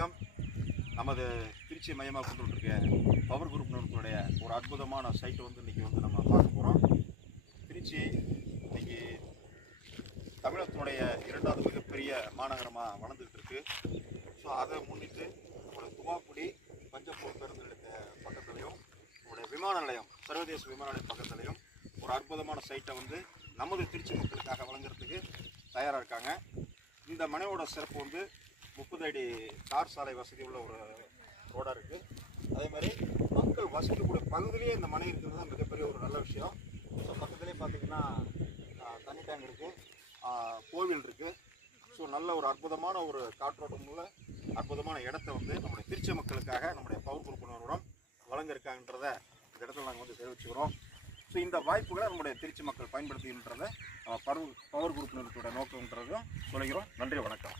வணக்கம். நமது திருச்சி மையமாக கொண்டுருக்க பவர் குரூப் நிறுவனத்துடைய ஒரு அற்புதமான சைட்டை இன்றைக்கி நம்ம பார்க்க போகிறோம். திருச்சி இன்றைக்கி தமிழகத்தினுடைய 2வது மிகப்பெரிய மாநகரமாக வளர்ந்துக்கிட்டு இருக்கு. ஸோ அதை முன்னிட்டு நம்மளுடைய துவாக்குடி பஞ்சப்பூர் பேருந்து நிலையத்தை பக்கத்துலேயும் நம்முடைய விமான நிலையம் சர்வதேச விமான நிலையம் பக்கத்துலேயும் ஒரு அற்புதமான சைட்டை நமது திருச்சி மக்களுக்காக வழங்குறதுக்கு தயாராக இருக்காங்க. இந்த மனையோட சிறப்பு 30 அடி தார் சாலை வசதி உள்ள ஒரு ரோடாக இருக்குது. அதே மாதிரி மக்கள் வசிக்கக்கூடிய பகுதியிலேயே இந்த மனை இருக்கிறது தான் மிகப்பெரிய ஒரு நல்ல விஷயம். ஸோ பக்கத்துலேயே பார்த்திங்கன்னா தண்ணி டேங்க் இருக்குது, கோவில் இருக்குது. ஸோ நல்ல ஒரு அற்புதமான ஒரு காற்றோட்டம் உள்ள அற்புதமான இடத்த நம்முடைய திருச்சி மக்களுக்காக நம்முடைய பவர் குரூப் நிறுவனம் வழங்கியிருக்காங்கன்றத இந்த இடத்துல நாங்கள் தெரிவிச்சுக்கிறோம். ஸோ இந்த வாய்ப்புகளை நம்முடைய திருச்சி மக்கள் பயன்படுத்துகின்றதை பவர் குரூப் நிறுவனத்தோட நோக்கம்ன்றதும் சொல்கிறோம். நன்றி, வணக்கம்.